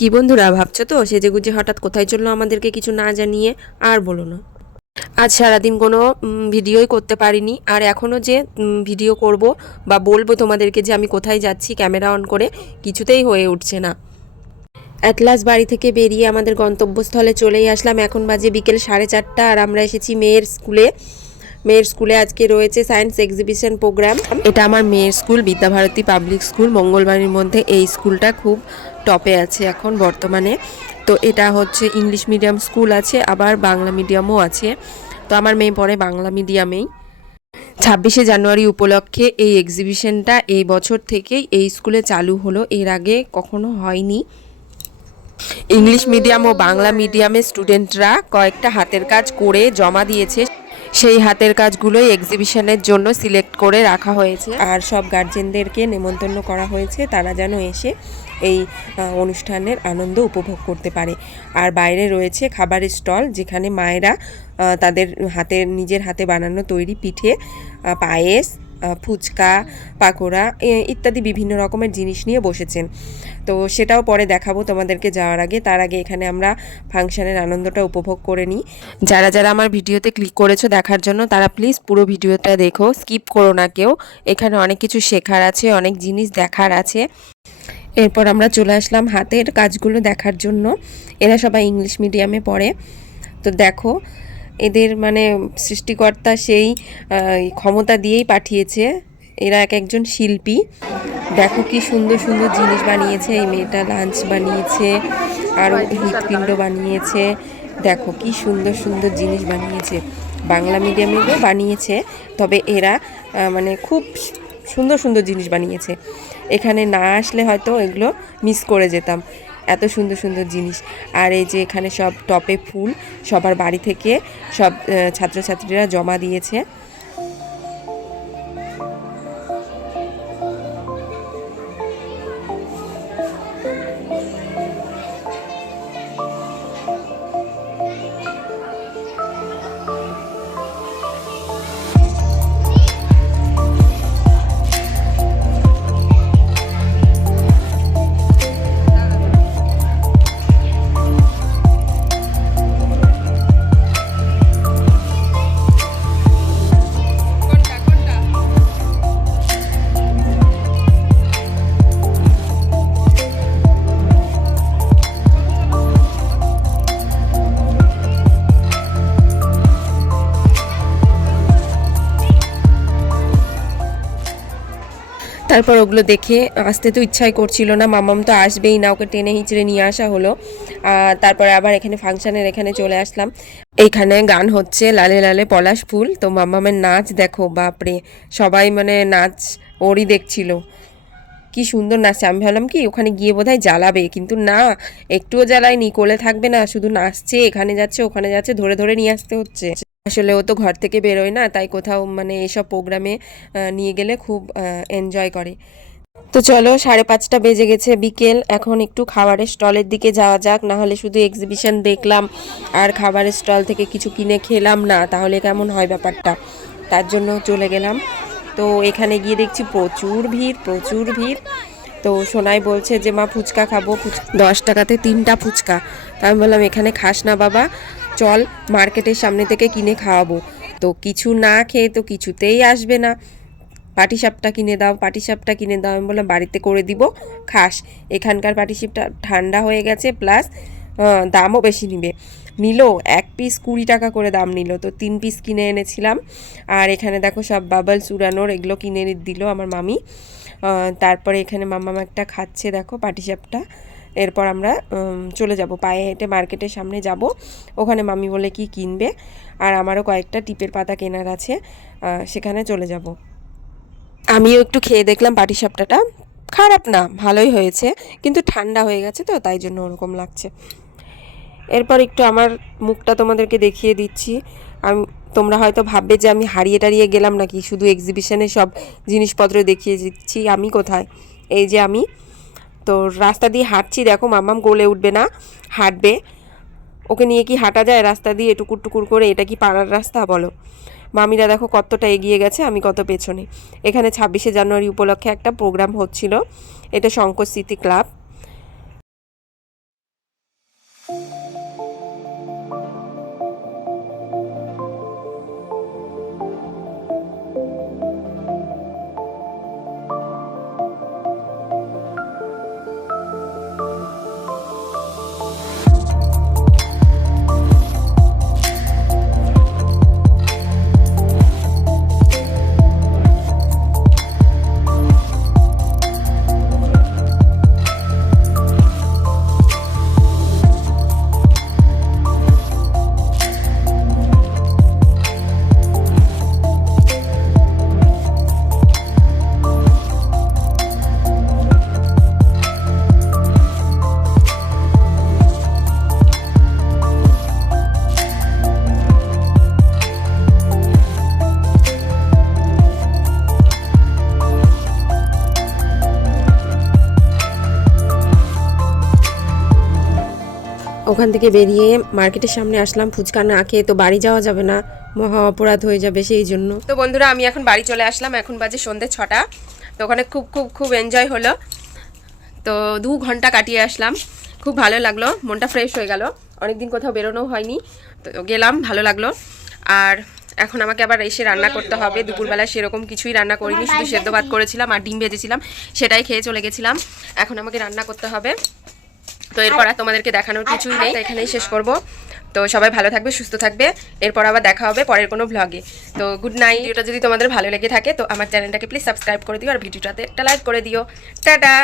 কি বন্ধুরা ভাবছো তো সেজেগুজে হঠাৎ কোথায় চললো আমাদেরকে কিছু না জানিয়ে? আর বলো না, আজ সারাদিন কোনো ভিডিওই করতে পারিনি। আর এখনও যে ভিডিও করব বা বলবো তোমাদেরকে যে আমি কোথায় যাচ্ছি ক্যামেরা অন করে, কিছুতেই হয়ে উঠছে না। অ্যাট লাস্ট বাড়ি থেকে বেরিয়ে আমাদের গন্তব্যস্থলে চলেই আসলাম। এখন বাজে বিকেল 4:30 আর আমরা এসেছি মেয়ের স্কুলে। মেয়ের স্কুলে আজকে রয়েছে সায়েন্স এক্সিবিশন প্রোগ্রাম। এটা আমার মেয়ের স্কুল, বিদ্যাভারতী পাবলিক স্কুল, মঙ্গলবাড়ির মধ্যে। এই স্কুলটা খুব টপে আছে এখন বর্তমানে। তো এটা হচ্ছে ইংলিশ মিডিয়াম স্কুল আছে, আবার বাংলা মিডিয়ামও আছে। তো আমার মেয়ে পড়ে বাংলা মিডিয়ামেই। 26শে জানুয়ারি উপলক্ষে এই এক্সিবিশনটা এই বছর থেকেই এই স্কুলে চালু হলো, এর আগে কখনো হয়নি। ইংলিশ মিডিয়াম ও বাংলা মিডিয়ামের স্টুডেন্টরা কয়েকটা হাতের কাজ করে জমা দিয়েছে। সেই হাতের কাজগুলোই এক্সিবিশনের জন্য সিলেক্ট করে রাখা হয়েছে। আর সব গার্জেনদেরকে নেমন্তন্ন করা হয়েছে, তারা যেন এসে এই অনুষ্ঠানের আনন্দ উপভোগ করতে পারে। আর বাইরে রয়েছে খাবারের স্টল, যেখানে মায়েরা তাদের নিজের হাতে বানানো তৈরি পিঠে, পায়েস, ফুচকা, পাকোড়া ইত্যাদি বিভিন্ন রকমের জিনিস নিয়ে বসেছেন। তো সেটাও পরে দেখাবো তোমাদেরকে যাওয়ার আগে। তার আগে এখানে আমরা ফাংশনের আনন্দটা উপভোগ করে নিই। যারা যারা আমার ভিডিওতে ক্লিক করেছো দেখার জন্য, তারা প্লিজ পুরো ভিডিওটা দেখো, স্কিপ করো না কেউ। এখানে অনেক কিছু শেখার আছে, অনেক জিনিস দেখার আছে। এরপর আমরা চলে আসলাম হাতের কাজগুলো দেখার জন্য। এরা সবাই ইংলিশ মিডিয়ামে পড়ে। তো দেখো, এদের মানে সৃষ্টিকর্তা সেই ক্ষমতা দিয়েই পাঠিয়েছে। এরা এক একজন শিল্পী। দেখো কি সুন্দর সুন্দর জিনিস বানিয়েছে। এই মেয়েটা লাঞ্চ বানিয়েছে, আরও হৃৎপিণ্ড বানিয়েছে। দেখো কি সুন্দর সুন্দর জিনিস বানিয়েছে। বাংলা মিডিয়ামেরও বানিয়েছে, তবে এরা মানে খুব সুন্দর সুন্দর জিনিস বানিয়েছে। এখানে না আসলে হয়তো এগুলো মিস করে যেতাম, এত সুন্দর সুন্দর জিনিস। আর এই যে এখানে সব টপে ফুল সবার বাড়ি থেকে সব ছাত্রছাত্রীরা জমা দিয়েছে। তারপর ওগুলো দেখে আসতে তো ইচ্ছাই করছিল না, মামাম তো আসবেই না, ওকে টেনে হিঁচড়ে নিয়ে আসা হলো। তারপরে আবার এখানে ফাংশানের এখানে চলে আসলাম। এইখানে গান হচ্ছে লালে লালে পলাশ ফুল। তো মামামের নাচ দেখো, বাপরে, সবাই মানে নাচ ওরই দেখছিল, কি সুন্দর নাচছে। আমি ভাবলাম কি ওখানে গিয়ে বোধহয় জ্বালাবে, কিন্তু না, একটুও জ্বালায়নি। কোলে থাকবে না, শুধু নাচছে, এখানে যাচ্ছে ওখানে যাচ্ছে, ধরে ধরে নিয়ে আসতে হচ্ছে। আসলে ও তো ঘর থেকে বেরোয় না, তাই কোথাও মানে এসব প্রোগ্রামে নিয়ে গেলে খুব এনজয় করে। তো চলো, 5:30 বেজে গেছে বিকেল। এখন একটু খাবারের স্টলের দিকে যাওয়া যাক, না হলে শুধু এক্সিবিশন দেখলাম আর খাবারের স্টল থেকে কিছু কিনে খেলাম না, তাহলে কেমন হয় ব্যাপারটা। তার জন্য চলে গেলাম। তো এখানে গিয়ে দেখছি প্রচুর ভিড়, প্রচুর ভিড়। তো সোনাই বলছে যে মা ফুচকা খাবো, 10 টাকাতে 3টা ফুচকা। তো আমি বললাম এখানে খাস না বাবা, চল মার্কেটের সামনে থেকে কিনে খাওয়াবো। তো কিছু না খেয়ে তো কিছুতেই আসবে না। পাটিসাপটা কিনে দাও, পাটিসাপটা কিনে দাও। আমি বললাম বাড়িতে করে দিব, খাস। এখানকার পাটিসাপটা ঠান্ডা হয়ে গেছে, প্লাস দামও বেশি নিবে। নিল 1 পিস 20 টাকা করে দাম নিল। তো 3 পিস কিনে এনেছিলাম। আর এখানে দেখো সব বাবলস উড়ানোর এগুলো কিনে দিল আমার মামি। তারপরে এখানে মাম্মাম একটা খাচ্ছে, দেখো পাটিসাপটা। এরপর আমরা চলে যাব, পায়ে হেঁটে মার্কেটের সামনে যাব। ওখানে মামি বলে কি কিনবে, আর আমারও কয়েকটা টিপের পাতা কেনার আছে, সেখানে চলে যাব। আমিও একটু খেয়ে দেখলাম পাটিসাপটাটা, খারাপ না, ভালোই হয়েছে, কিন্তু ঠান্ডা হয়ে গেছে তো তাই জন্য ওরকম লাগছে। এরপর একটু আমার মুখটা তোমাদেরকে দেখিয়ে দিচ্ছি। তোমরা হয়তো ভাববে যে আমি হারিয়ে টারিয়ে গেলাম নাকি, শুধু এক্সিবিশনে সব জিনিসপত্র দেখিয়ে দিচ্ছি। আমি কোথায়, এই যে আমি তো রাস্তা দিয়ে হাঁটছি, দেখো মাম্মাম গলে উঠবে না, হাঁটবে। ওকে নিয়ে কি হাঁটা যায় রাস্তা দিয়ে টুকুর টুকুর করে? এটা কি পাড়ার রাস্তা বলো? মামিরা দেখো কতটা এগিয়ে গেছে, আমি কত পেছনে। এখানে 26শে জানুয়ারি উপলক্ষে একটা প্রোগ্রাম হচ্ছিল, এটা শঙ্কর স্মৃতি ক্লাব। ওখান থেকে বেরিয়ে মার্কেটের সামনে আসলাম। ফুচকা না খেয়ে তো বাড়ি যাওয়া যাবে না, মহা অপরাধ হয়ে যাবে সেই জন্য। তো বন্ধুরা আমি এখন বাড়ি চলে আসলাম, এখন বাজে সন্ধ্যে 6টা। তো ওখানে খুব খুব খুব এনজয় হলো। তো 2 ঘন্টা কাটিয়ে আসলাম, খুব ভালো লাগলো, মনটা ফ্রেশ হয়ে গেল। অনেকদিন কোথাও বেরোনোও হয়নি, তো গেলাম, ভালো লাগলো। আর এখন আমাকে আবার এসে রান্না করতে হবে। দুপুরবেলা সেরকম কিছুই রান্না করিনি, শুধু সেদ্ধ ভাত করেছিলাম আর ডিম ভেজেছিলাম, সেটাই খেয়ে চলে গেছিলাম। এখন আমাকে রান্না করতে হবে। তো এরপর আর তোমাদেরকে দেখানোর কিছুই নেই, এখানেই শেষ করব। তো সবাই ভালো থাকবে, সুস্থ থাকবে। এরপর আবার দেখা হবে পরের কোনো ভ্লগে। তো গুড নাইট। ভিডিওটা যদি তোমাদের ভালো লেগে থাকে তো আমার চ্যানেলটাকে প্লিজ সাবস্ক্রাইব করে দিও আর ভিডিওটাতে একটা লাইক করে দিও। টাটা।